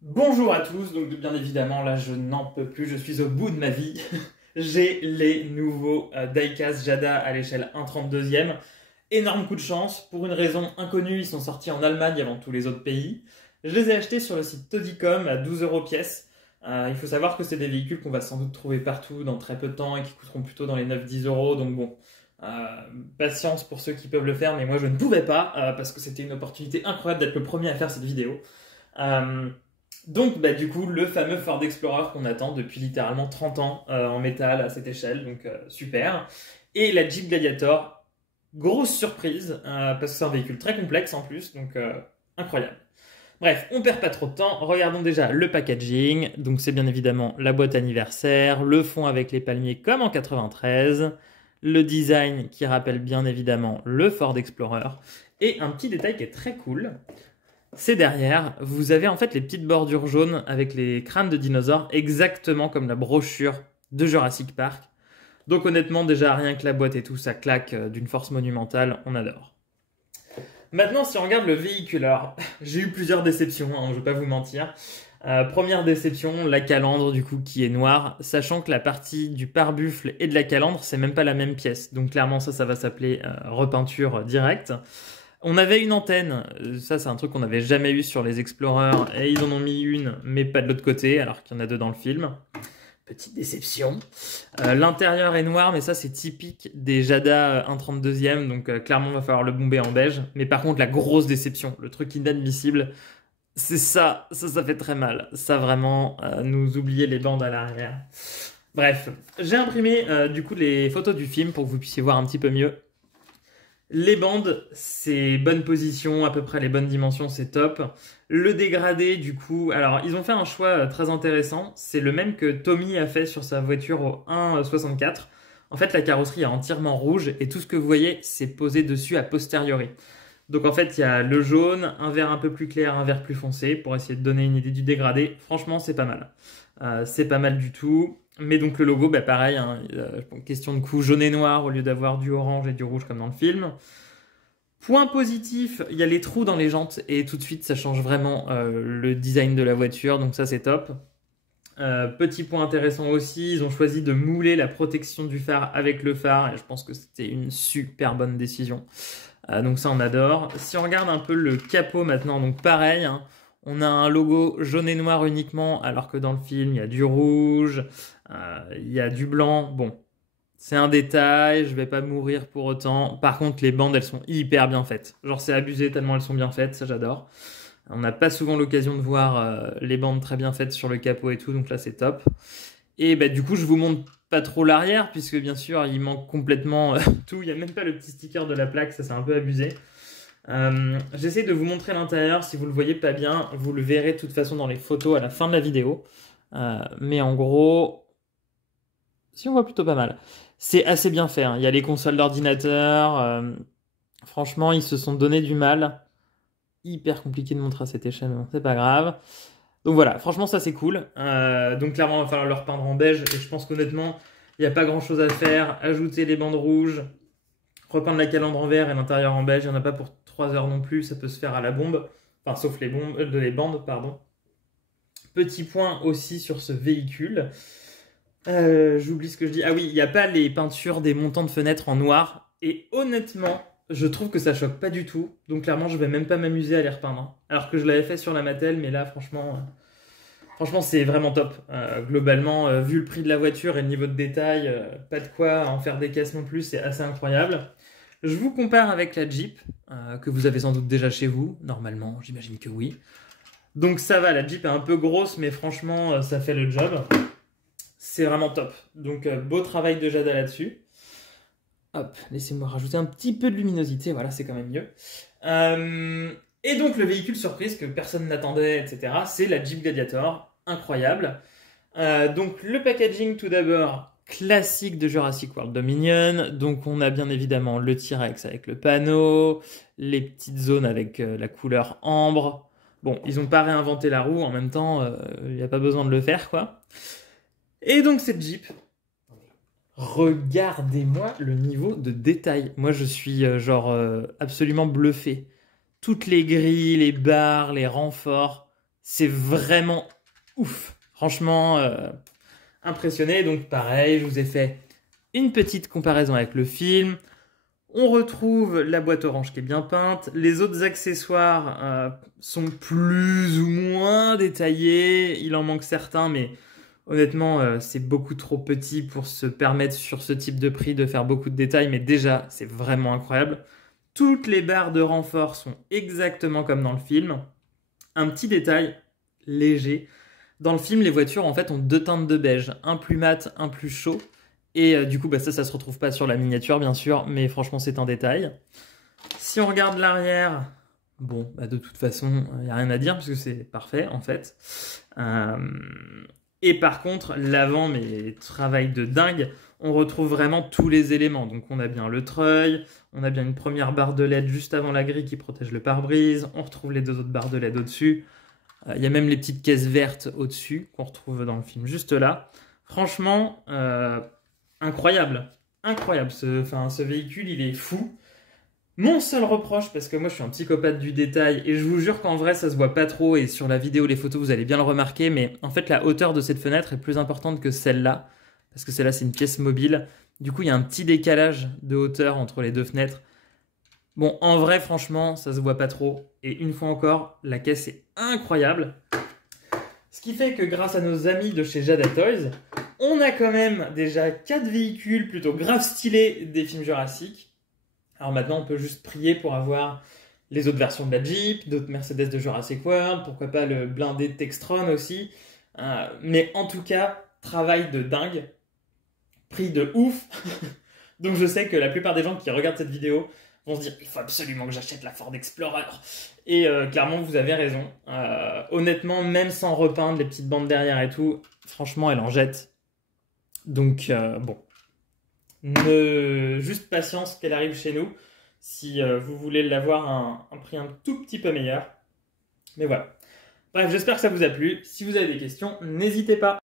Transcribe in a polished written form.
Bonjour à tous, donc bien évidemment là je n'en peux plus, je suis au bout de ma vie. J'ai les nouveaux Diecast Jada à l'échelle 1/32e. Énorme coup de chance, pour une raison inconnue, ils sont sortis en Allemagne avant tous les autres pays. Je les ai achetés sur le site Todicom à 12 euros pièce. Il faut savoir que c'est des véhicules qu'on va sans doute trouver partout dans très peu de temps et qui coûteront plutôt dans les 9-10 euros, donc bon. euh, Patience pour ceux qui peuvent le faire, mais moi je ne pouvais pas parce que c'était une opportunité incroyable d'être le premier à faire cette vidéo. Euh, donc, du coup, le fameux Ford Explorer qu'on attend depuis littéralement 30 ans en métal à cette échelle, donc super. Et la Jeep Gladiator, grosse surprise, parce que c'est un véhicule très complexe en plus, donc incroyable. Bref, on perd pas trop de temps, regardons déjà le packaging. Donc c'est bien évidemment la boîte anniversaire, le fond avec les palmiers comme en 93, le design qui rappelle bien évidemment le Ford Explorer, et un petit détail qui est très cool, c'est derrière, vous avez en fait les petites bordures jaunes avec les crânes de dinosaures, exactement comme la brochure de Jurassic Park. Donc honnêtement, déjà rien que la boîte et tout, ça claque d'une force monumentale, on adore. Maintenant, si on regarde le véhicule, alors j'ai eu plusieurs déceptions, je ne vais pas vous mentir. Première déception, la calandre du coup qui est noire, sachant que la partie du pare-buffle et de la calandre, c'est même pas la même pièce. Donc clairement ça va s'appeler repeinture directe. On avait une antenne, ça c'est un truc qu'on n'avait jamais eu sur les Explorers, et ils en ont mis une, mais pas de l'autre côté, alors qu'il y en a deux dans le film. Petite déception. L'intérieur est noir, mais ça c'est typique des Jada 1/32e, donc clairement il va falloir le bomber en beige. Mais par contre la grosse déception, le truc inadmissible, c'est ça fait très mal. Ça vraiment, nous oublier les bandes à l'arrière. Bref, j'ai imprimé du coup les photos du film pour que vous puissiez voir un petit peu mieux. Les bandes, c'est bonne position, à peu près les bonnes dimensions, c'est top. Le dégradé, du coup, alors ils ont fait un choix très intéressant. C'est le même que Tommy a fait sur sa voiture au 1,64. En fait, la carrosserie est entièrement rouge et tout ce que vous voyez, c'est posé dessus a posteriori. Donc en fait, il y a le jaune, un vert un peu plus clair, un vert plus foncé pour essayer de donner une idée du dégradé. Franchement, c'est pas mal. C'est pas mal du tout. Mais donc le logo, pareil, hein, question de coup jaune et noir au lieu d'avoir du orange et du rouge comme dans le film. Point positif, il y a les trous dans les jantes et tout de suite ça change vraiment le design de la voiture, donc ça c'est top. Petit point intéressant aussi, ils ont choisi de mouler la protection du phare avec le phare et je pense que c'était une super bonne décision. Donc ça on adore. Si on regarde un peu le capot maintenant, donc pareil, hein, on a un logo jaune et noir uniquement alors que dans le film il y a du rouge, il y a du blanc. Bon, c'est un détail, je vais pas mourir pour autant. Par contre, les bandes, elles sont hyper bien faites. Genre, c'est abusé tellement elles sont bien faites, ça j'adore. On n'a pas souvent l'occasion de voir les bandes très bien faites sur le capot et tout, donc là c'est top. Et du coup, je vous montre pas trop l'arrière, puisque bien sûr, il manque complètement tout. Il n'y a même pas le petit sticker de la plaque, ça c'est un peu abusé. J'essaie de vous montrer l'intérieur, si vous le voyez pas bien, vous le verrez de toute façon dans les photos à la fin de la vidéo. Mais en gros, si on voit plutôt pas mal. C'est assez bien fait, hein. Il y a les consoles d'ordinateur. Franchement, ils se sont donné du mal. Hyper compliqué de montrer à cette échelle, mais bon, c'est pas grave. Donc voilà, franchement, ça c'est cool. Donc clairement, il va falloir le repeindre en beige. Et je pense qu'honnêtement, il n'y a pas grand chose à faire. Ajouter les bandes rouges, repeindre la calandre en vert et l'intérieur en beige. Il n'y en a pas pour 3 heures non plus. Ça peut se faire à la bombe. Enfin, sauf les bombes, les bandes, pardon. Petit point aussi sur ce véhicule. J'oublie ce que je dis. Ah oui, il n'y a pas les peintures des montants de fenêtres en noir. Et honnêtement, je trouve que ça choque pas du tout. Donc clairement, je vais même pas m'amuser à les repeindre, hein. Alors que je l'avais fait sur la Mattel, mais là, franchement, c'est vraiment top. Globalement, vu le prix de la voiture et le niveau de détail, pas de quoi en faire des caisses non plus. C'est assez incroyable. Je vous compare avec la Jeep, que vous avez sans doute déjà chez vous. Normalement, j'imagine que oui. Donc ça va, la Jeep est un peu grosse, mais franchement, ça fait le job. C'est vraiment top. Donc beau travail de Jada là-dessus. Hop, laissez-moi rajouter un petit peu de luminosité, voilà, c'est quand même mieux. Et donc le véhicule surprise que personne n'attendait, etc., c'est la Jeep Gladiator, incroyable. Donc le packaging tout d'abord, classique de Jurassic World Dominion. Donc on a bien évidemment le T-Rex avec le panneau, les petites zones avec la couleur ambre. Bon, ils n'ont pas réinventé la roue, en même temps, il n'y a pas besoin de le faire, quoi. Et donc cette Jeep, regardez-moi le niveau de détail. Moi je suis absolument bluffé. Toutes les grilles, les barres, les renforts, c'est vraiment ouf. Franchement, impressionné. Donc pareil, je vous ai fait une petite comparaison avec le film. On retrouve la boîte orange qui est bien peinte. Les autres accessoires sont plus ou moins détaillés. Il en manque certains, mais honnêtement, c'est beaucoup trop petit pour se permettre sur ce type de prix de faire beaucoup de détails. Mais déjà, c'est vraiment incroyable. Toutes les barres de renfort sont exactement comme dans le film. Un petit détail léger. Dans le film, les voitures en fait ont deux teintes de beige, un plus mat, un plus chaud. Et du coup, ça se retrouve pas sur la miniature, bien sûr, mais franchement, c'est un détail. Si on regarde l'arrière, bon, de toute façon, il n'y a rien à dire, parce que c'est parfait, en fait. Et par contre, l'avant, mais travail de dingue, on retrouve vraiment tous les éléments. Donc, on a bien le treuil, on a bien une première barre de LED juste avant la grille qui protège le pare-brise, on retrouve les deux autres barres de LED au-dessus. Il y a même les petites caisses vertes au-dessus, qu'on retrouve dans le film, juste là. Franchement... incroyable, incroyable, ce véhicule il est fou. Mon seul reproche, parce que moi je suis un psychopathe du détail, et je vous jure qu'en vrai ça se voit pas trop, et sur la vidéo, les photos vous allez bien le remarquer, mais en fait la hauteur de cette fenêtre est plus importante que celle-là, parce que celle-là c'est une pièce mobile, du coup il y a un petit décalage de hauteur entre les deux fenêtres. Bon, en vrai franchement ça se voit pas trop, et une fois encore, la caisse est incroyable. Ce qui fait que grâce à nos amis de chez Jada Toys, on a quand même déjà 4 véhicules plutôt grave stylés des films Jurassic. Alors maintenant, on peut juste prier pour avoir les autres versions de la Jeep, d'autres Mercedes de Jurassic World, pourquoi pas le blindé de Textron aussi. Mais en tout cas, travail de dingue, prix de ouf. Donc je sais que la plupart des gens qui regardent cette vidéo vont se dire il faut absolument que j'achète la Ford Explorer. Et clairement, vous avez raison. Honnêtement, même sans repeindre les petites bandes derrière et tout, franchement, elle en jette. Donc, bon, juste patience qu'elle arrive chez nous si vous voulez l'avoir à un prix un tout petit peu meilleur. Mais voilà. Bref, j'espère que ça vous a plu. Si vous avez des questions, n'hésitez pas.